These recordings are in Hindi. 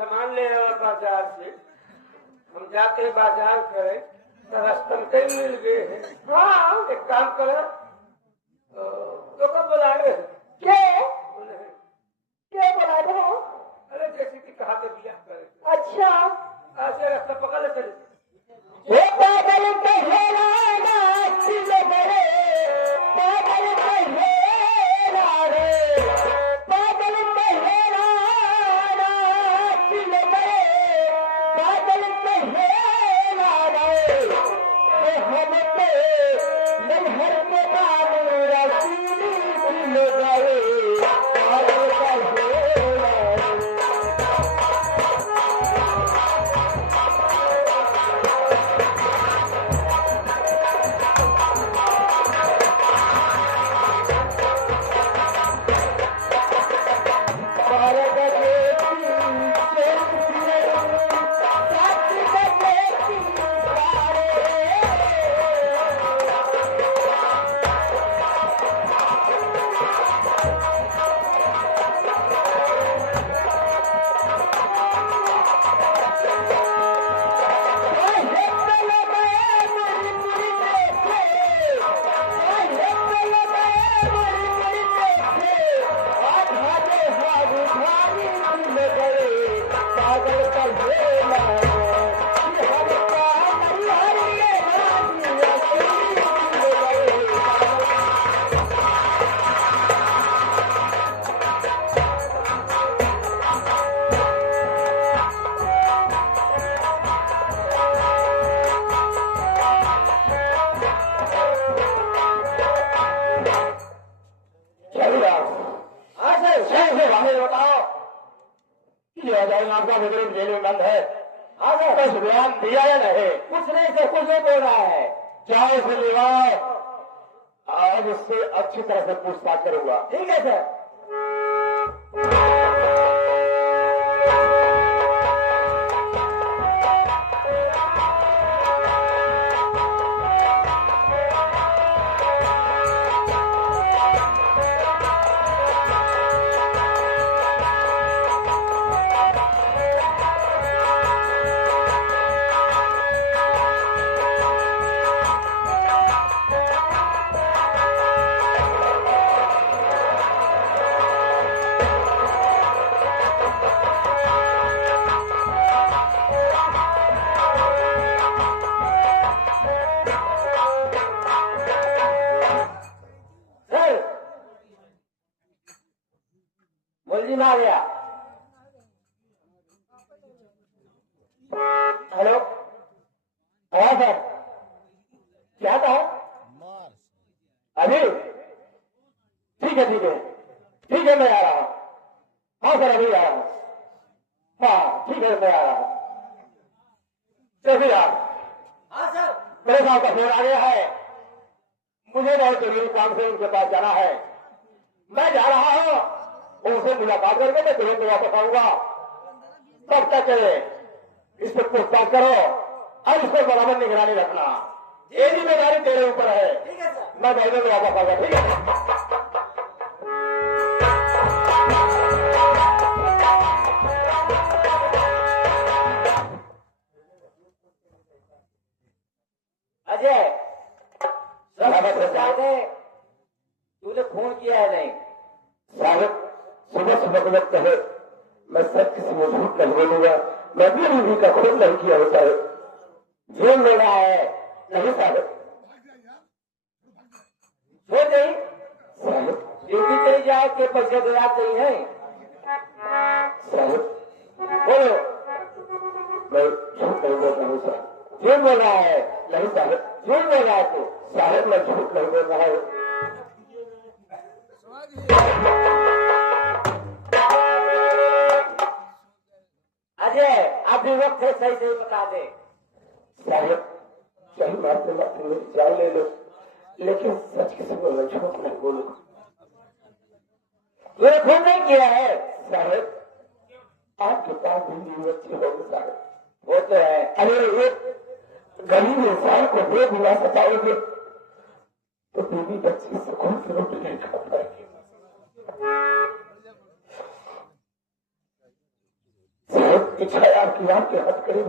सामान ले बाजार से हम जाते बाजार करे तो रास्ते में मिल गए हैं। हाँ एक काम करे तो कब बुला रहे क्या बुला रहे हो? अरे जैसे कि कहा के बिया करे। अच्छा ऐसे रास्ता पकड़ ले चले पागल कहेला आपका बुजुर्ग जेल में बंद है। कुछ बयान दिया या नहीं? कुछ नहीं सर, कुछ नहीं बोल रहा है। चाहे उसे लिवाओ, आज उससे अच्छी तरह से पूछताछ करूंगा। ठीक है सर। आ गया। हेलो हाँ सर, क्या था? अभी ठीक है ठीक है ठीक है, मैं आ रहा हूँ। हाँ सर अभी आ रहा हूँ। हाँ ठीक है मैं आ रहा हूँ। चलिए आप। हाँ सर। मेरे साहब का फोन आ गया है, मुझे बहुत जरूरी काम से उनके पास जाना है। से मुलाकात करके मैं तुम्हें तो वापस आऊंगा। तब तक इस पर पूछताछ करो और इस पर बराबर निगरानी रखना। ये जिम्मेदारी तेरे ऊपर है। ठीक है सर। मैं महीने में वापस आऊंगा। ठीक है। अजय तूने फोन किया है नहीं? साहब सुबह सुबह को लगता है मैं सब किसी में झूठ नहीं बोलूंगा। मैं भी बीवी का खून नहीं किया होता है। झूठ बोल रहा है? नहीं साहब। छोड़ नहीं साहब ड्यूटी चली जाओ के पैसे तो याद नहीं है। साहब बोलो मैं झूठ नहीं बोल रहा हूँ साहब। झूठ बोल रहा है? नहीं साहब। झूठ बोल रहा है तू? साहब मैं झूठ नहीं बोल रहा हूँ। अजय अभी वक्त है, सही सही बता दे। साहब सही मारते मारते मेरी जान ले लो, लेकिन सच किसी को मैं झूठ नहीं बोलूंगा। तूने खून नहीं किया है? साहब आपके पास भी बच्चे होंगे साहब। वो तो है। अरे एक गरीब इंसान को दे बिना सताओगे तो बीवी बच्ची सुकून से रोटी नहीं खा पाएगी। साहब इच्छा है आपकी, आपके हाथ करीब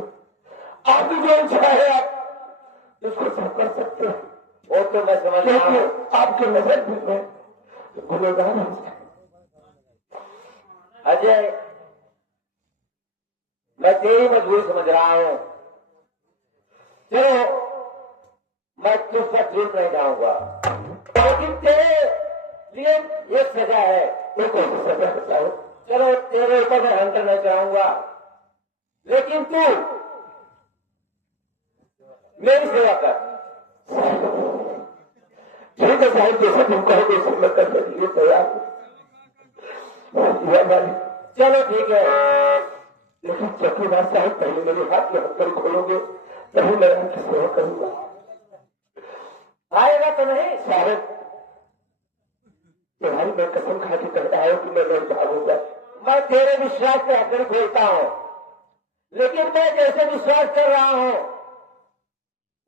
आपकी जो इच्छा है आप उसको सब कर सकते हैं। वो तो मैं समझ रहा हूँ। क्योंकि आपके नजर भी में गुनहगार हूं। अजय मैं तेरी मजबूरी समझ रहा हूँ। चलो मैं तुझ पर झूठ नहीं जाऊंगा, लेकिन तेरे लिए एक सजा है। ये कौन सी सजा है साहब? चलो तेरे ऊपर मैं हंटर नहीं कराऊंगा, लेकिन तू मेरी सेवा कर। ठीक है साहब, जैसे तुम कहोगे उसे मैं करने के लिए तैयार हूँ। चलो ठीक है, लेकिन चौकीदार साहब पहले मेरे हाथ में हथकड़ी खोलोगे तभी मैं आपकी सेवा करूंगा। आएगा तो नहीं? साहब तुम्हारी मैं कसम खा के कहता हूं कि मैं नहीं भागूंगा। मैं तेरे विश्वास पे हथकड़ी खोलता हूँ, लेकिन मैं जैसे विश्वास कर रहा हूँ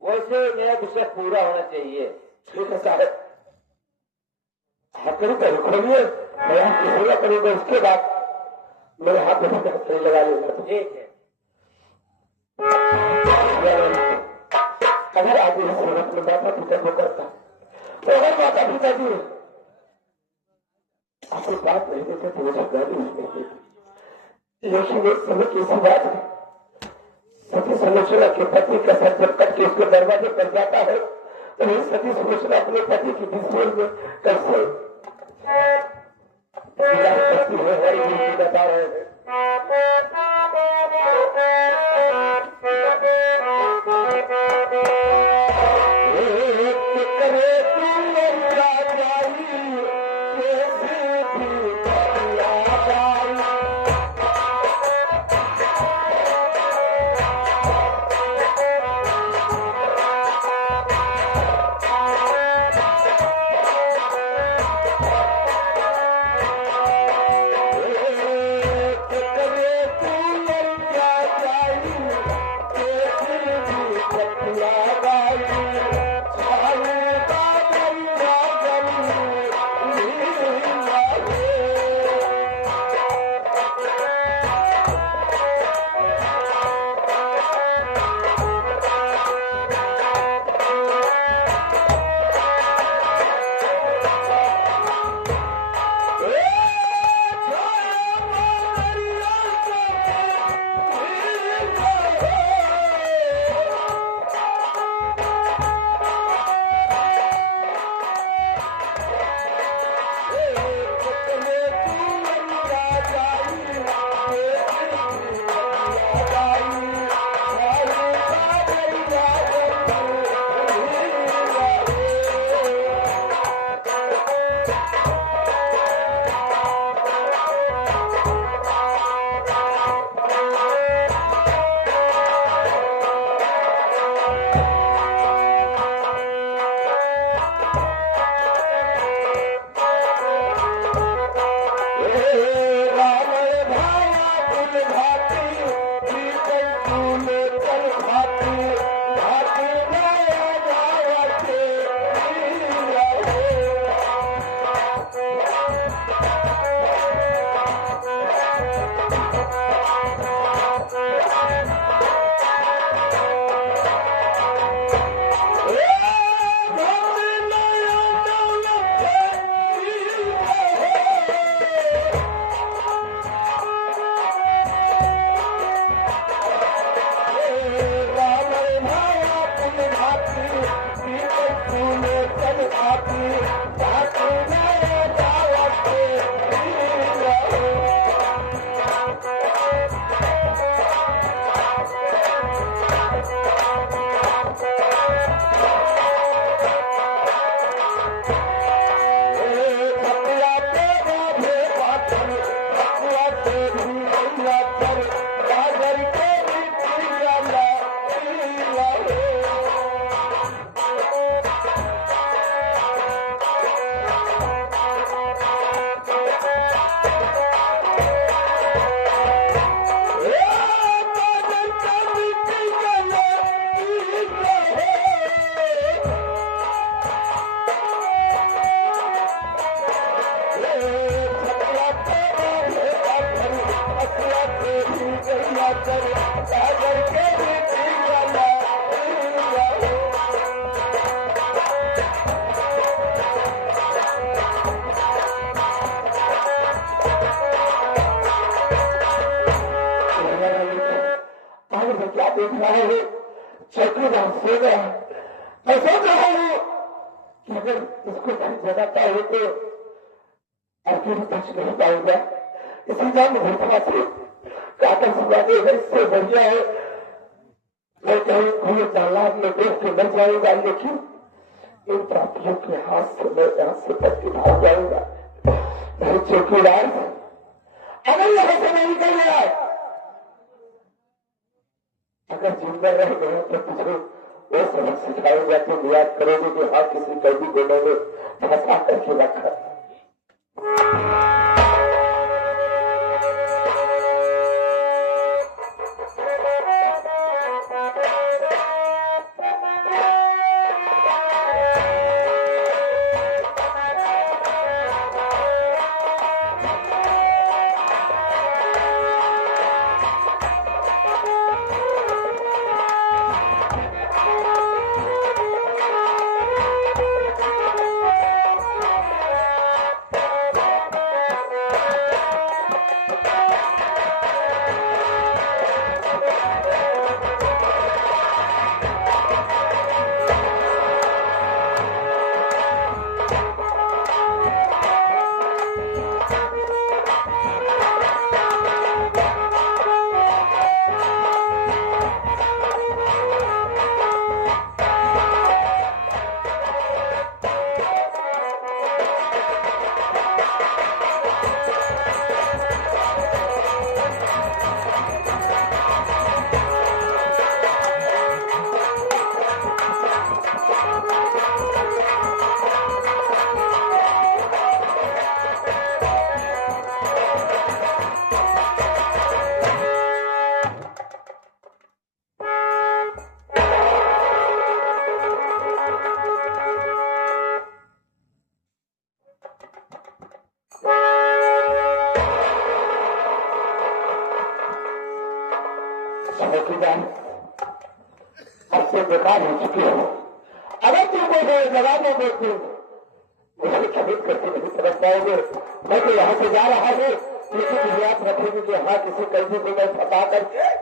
वैसे मेरा विश्वास पूरा होना चाहिए। ठीक है साहब, हथकड़ी पहले खोलिए, मैं आपकी सेवा करूंगा। उसके बाद मेरे हाथ में हथकड़ी लगा लेगा। ठीक है। अगर आगे इस सेवा अपने माता पिता को करता तो अगर माता पिता जी अपनी बात नहीं देते तो मुझे गाली नहीं देती। लेकिन एक समय की ऐसी बात है, सती सुलोचना के पति का सर जब कट के उसके दरवाजे पर जाता है तो ये सती सुलोचना अपने पति की दुश्मन में कैसे करती है हमारी नीति बता रहे हैं। चौकीदार सो गया। मैं सोच रहा हूँ कि अगर इसको कहीं जगह चाहिए तो अकेले बच नहीं पाऊंगा। इसी जान भूतवा से काकर सुबह अगर इससे बढ़िया है मैं कहीं घूमे तालाब में देख के मर जाऊंगा, लेकिन इन पापियों के हाथ से मैं यहाँ से पट्टी भाग जाऊंगा। चौकीदार अगर यहाँ से नहीं निकल गया, अगर जिंदा रह गए तो तुझे वो सबक सिखाएगा, तुम याद करोगे कि हाँ किसी कैदी को मैंने फंसा करके रखा। आपसे बेकार हो चुकी हो। अगर तुम कोई जवाब में देखते मुझे खरीद करके नहीं समझ पाओगे। मैं तो यहाँ से जा रहा हूँ, लेकिन याद रखेंगे कि हाँ किसी कैदी को मैं फंसा करके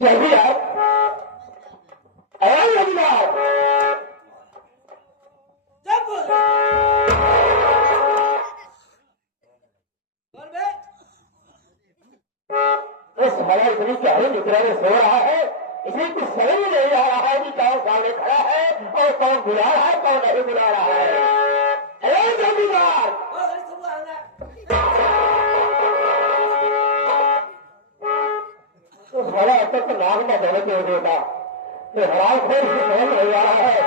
जल्दी आओ, जल्दी आओ। हमारा इतनी क्या है निद्रा में सो रहा है, इसलिए कुछ समझ नहीं आ रहा है कि कौन सामने खड़ा है और कौन बुला रहा है कौन नहीं बुला रहा है। नाक में धोने के देगा तो हराम खोर से सहन हो जा रहा है।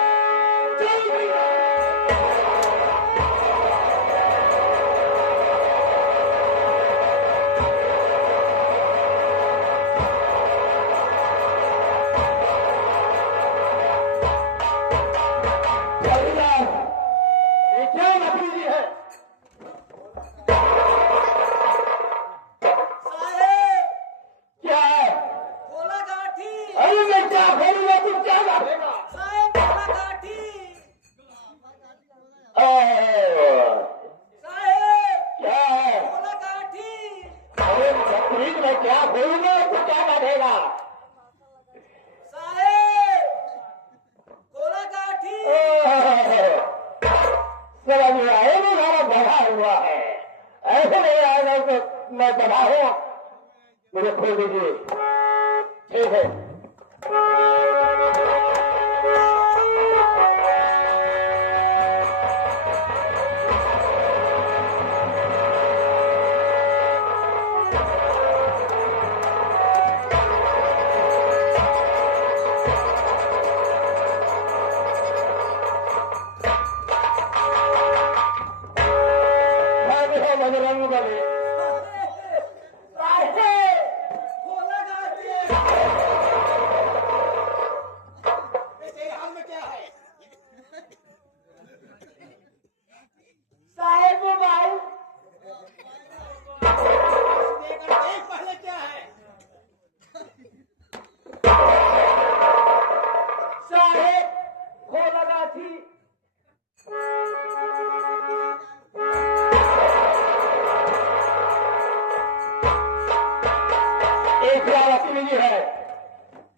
मैं बना हूं, मुझे खोल दीजिए। ठीक है। बजरंग बली है।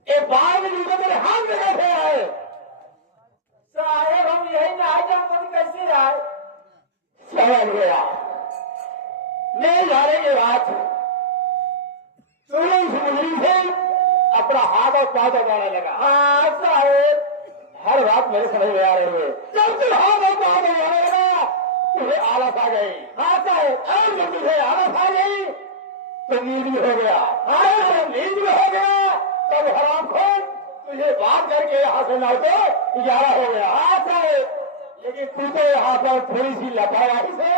एक बार में मेरे हाथ में बैठे आए साहेब, हम यही ना आए तो कैसे आए? समझ गया। मैं जाने के बाद से अपना हाथ और पाँव दबाने लगा। हाँ साहेब, हर बात मेरे समझ में आ रही है। जब तू हाथ और पाँव दबाने लगा तुझे आलस आ गई। हाँ साहेब, और जब तुझे आलस आ गई तो नींद भी हो गया। हाँ, नींद भी हो गया तब हराम खोर तुझे बात करके यहाँ से लौटे 11 हो गया। हाँ साहेब, लेकिन तू तो यहाँ पर थोड़ी सी लापरवाही से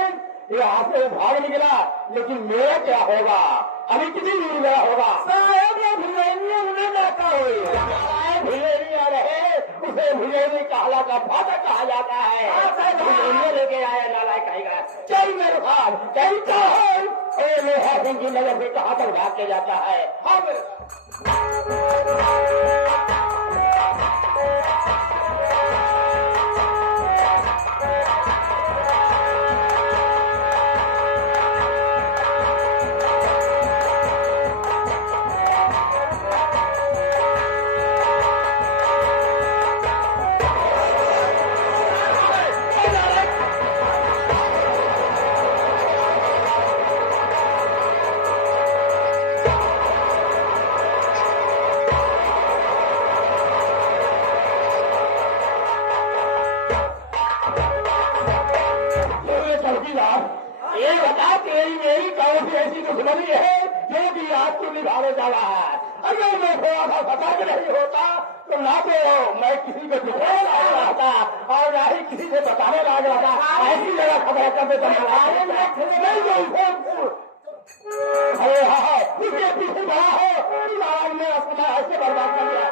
यहाँ से भाग निकला, लेकिन मेरा क्या होगा? अभी कितनी दूर गया होगा? साहेब, ये भिजैनी उन्हें जाता हो, भिजैनी आ रहे उसे भिजैनी कहला का फाटक कहा जाता है। भिजैनी लेके आया नाला कहेगा चल मेरे साथ, कहता है लोहा सिंह की नजर से कहाँ तक भाग के जाता है। हाँ ये बता, तेरी मेरी कौन सी ऐसी दुश्मनी है जो कि आज तू निभाने जा रहा है? अगर मैं थोड़ा सा सतर्क नहीं होता तो ना तो मैं किसी को दिखाने लाग रहा था और ना ही किसी से बताने लाग रहा था। ऐसी जगह खबर करते अरे हाँ, उसके पीछे बड़ा हो आज मेरा समय ऐसे बर्बाद कर दिया।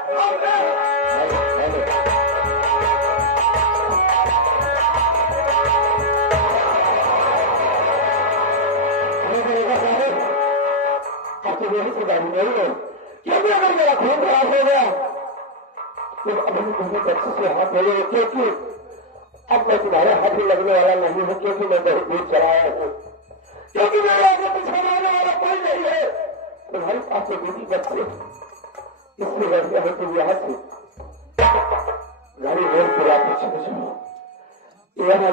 यही सुधारी नहीं है, क्योंकि अगर मेरा खून खराब हो गया तो अभी बहुत अच्छे से हाथ धोए, क्योंकि अब मैं तुम्हारे हाथ में लगने वाला नहीं हूँ, क्योंकि मैं बहुत दूर चलाया हूँ, क्योंकि मेरे आगे पीछे रहने वाला कोई नहीं है। तुम्हारे पास तो बेटी बच्चे इसलिए बढ़िया है तुम यहाँ से गाड़ी रोड पूरा पीछे बचाओ। यह मैं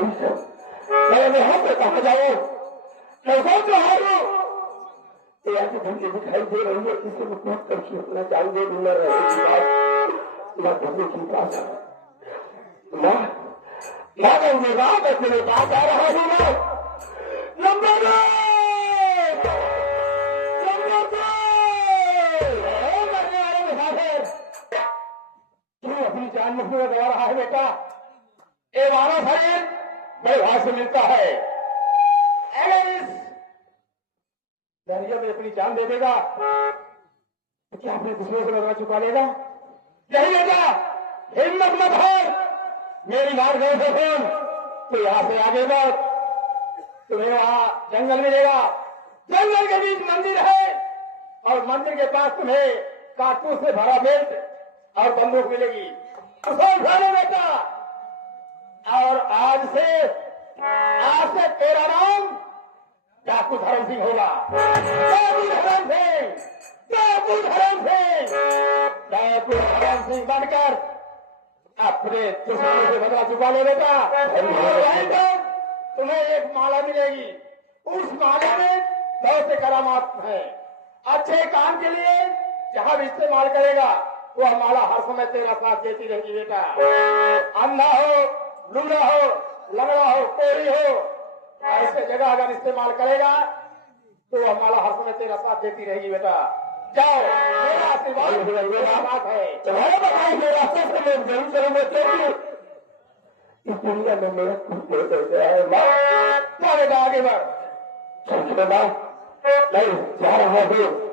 यहाँ से कहा जाओ कैसा चाहो ऐसी धमकी दिखाई दे रही है, किसी को बहुत करके अपना चाहूंगे मैं रहेगी बात धमकी की पास मैं कहूंगा मैं तेरे पास आ रहा हूँ। मैं नंबर मुख में दबा रहा है बेटा। ये मानव शरीर बड़े भाव से मिलता है। अगर इस दरिया में अपनी जान दे देगा तो क्या अपने दुश्मनों से बदला चुका लेगा? यही बेटा, हिम्मत मत हार, मेरी बात गौ से सुन। तो यहां से आगे बढ़, तुम्हें वहां जंगल मिलेगा। जंगल के बीच मंदिर है और मंदिर के पास तुम्हें कारतूस से भरा बेल्ट और बंदूक मिलेगी। उसे उठा लो बेटा। और आज से तेरा नाम डाकू धर्म सिंह होगा। डाकू धर्म सिंह, डाकू धर्म सिंह, डाकू धर्म सिंह बनकर अपने दुश्मनों से बदला चुका ले बेटा। तुम्हें एक माला मिलेगी। उस माला में बहुत से करामात है। अच्छे काम के लिए जहां भी इस्तेमाल करेगा वह माला हर समय तेरा साथ देती रहेगी बेटा। अंधा हो, लूला हो, लंगड़ा हो, कोरी हो, ऐसे जगह अगर इस्तेमाल करेगा तो वह माला हर समय तेरा साथ देती रहेगी बेटा। जाओ, मेरा आशीर्वाद मेरा साथ है। तुम्हारे बताए रास्ते से मैं जरूर चलूंगा क्योंकि इस दुनिया में मेरा कुछ नहीं हो गया है। माँ बेटा आगे बढ़। माँ नहीं जा रहा हूँ।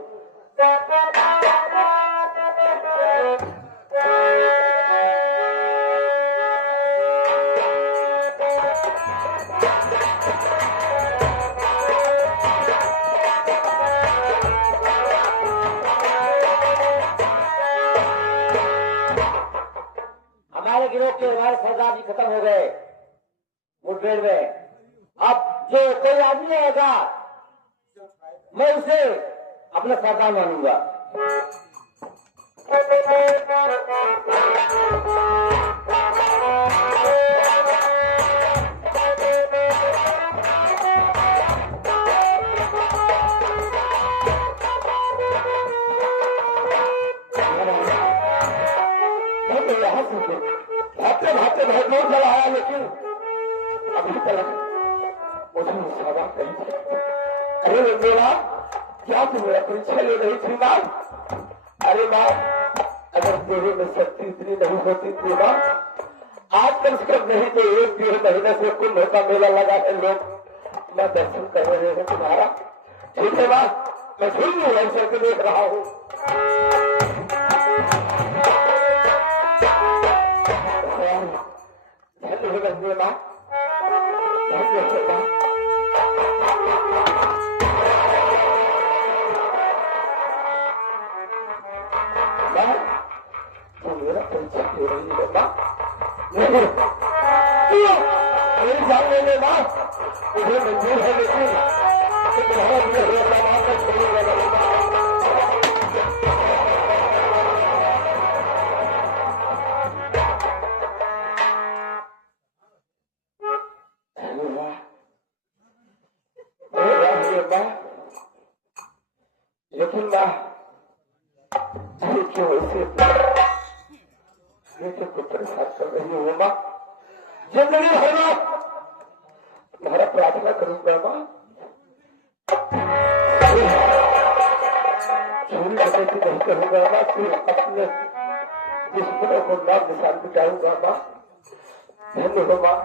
हमारे गिरोह के हमारे सरदार जी खत्म हो गए मुठभेड़ में। अब जो कोई आदमी आएगा मैं उसे अपना सरदार मानूंगा। भागते भागते बहुत दूर चला आया, लेकिन अभी तक मुझे सवाल कही। अरे मेरा क्या तुम मेरा परीक्षा ले रही थी माँ? अरे माँ, अगर तेरे में शक्ति इतनी नहीं होती थी माँ, आज कम से कम नहीं तो 1-1.5 महीने से कुंभ का मेला लगा है, लोग मैं दर्शन कर रहे हैं तुम्हारा। ठीक है माँ, मैं झूठ अवसर को देख रहा हूँ। धन्यवाद माँ, धन्यवाद माँ। मेरा परीक्षा दे रही है माँ। एग्जाम लेने माँ मुझे मंजूर है, लेकिन तुम्हारा दिया हुआ सामान का छोड़ूंगा। लेकिन माँ क्यों ऐसे को परेशान कर रही हूँ माँ? जिंदगी भर माँ तुम्हारा प्रार्थना करूंगा माँ। चोरी डकैती नहीं करूंगा माँ, फिर अपने दुश्मनों को नाम निशान मिटाऊंगा माँ। धन्यवाद माँ।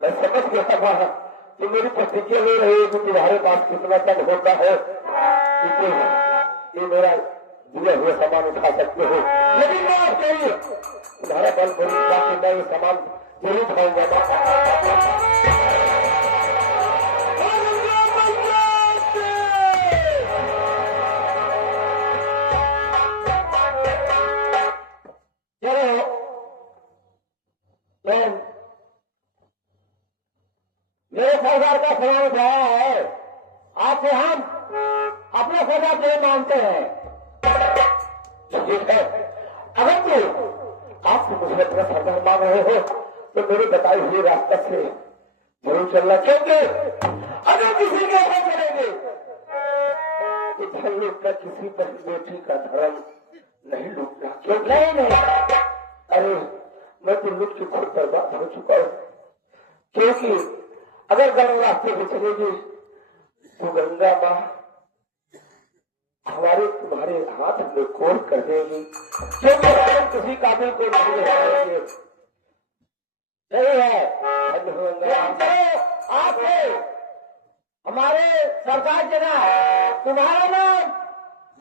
मैं समझ गया था कि मेरी प्रतिज्ञा ले रही है कि तुम्हारे पास कितना तक होता है कि ये मेरा दिया हुआ सामान उठा सकते हो, लेकिन मैं आपके लिए तुम्हारा बल बोलूंगा कि मैं ये सामान जरूर उठाऊंगा। मेरे सरदार का सामान उठाया है, आज से हम अपना सरदार नहीं मानते हैं। ठीक है, अगर तो आप मुझे अपना सरदार मान रहे हो तो मेरे बताए हुए रास्ते से जरूर चलना, क्योंकि अगर किसी के ऐसा चलेंगे कि धन लूटना किसी पर बेटी का धर्म नहीं लूटना। क्यों? नहीं। अरे मैं तो लूट के खुद बर्बाद हो चुका हूँ, क्योंकि अगर गलत रास्ते में चलेगी तो गंगा माँ हमारे तुम्हारे हाथ में कोर कर देगी, क्योंकि हम किसी काबिल को नहीं रहेंगे। सही है। आप हमारे सरकार जना तुम्हारा नाम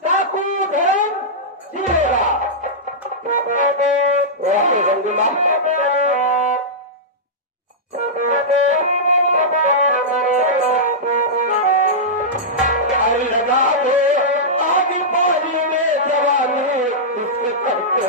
साकू धर्म सिंह होगा। गंगे माँ लगा दो आगे पानी में जवानी इससे करते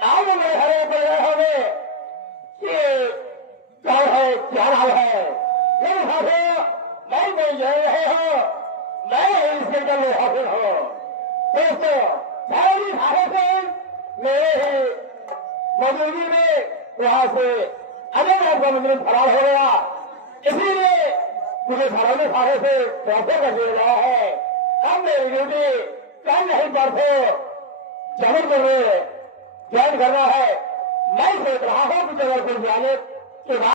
नाम में हरे पड़े होंगे कि कौन है, क्या नाम है। लेकिन हाफिज मैं नहीं जान रहे हो, मैं इसके जल्द हाफिज हो। दोस्तों सारी हाफिज मेरे ही मौजूदगी में वहां से अनेक आपका मंदिर फरार हो गया, इसीलिए मुझे फराने फारे से ट्रांसफर कर दिया गया है। अब मेरी ड्यूटी कल नहीं परसों जबलपुर में ज्वाइन करना है। मैं सोच रहा हूं कि जबलपुर जाने के बाद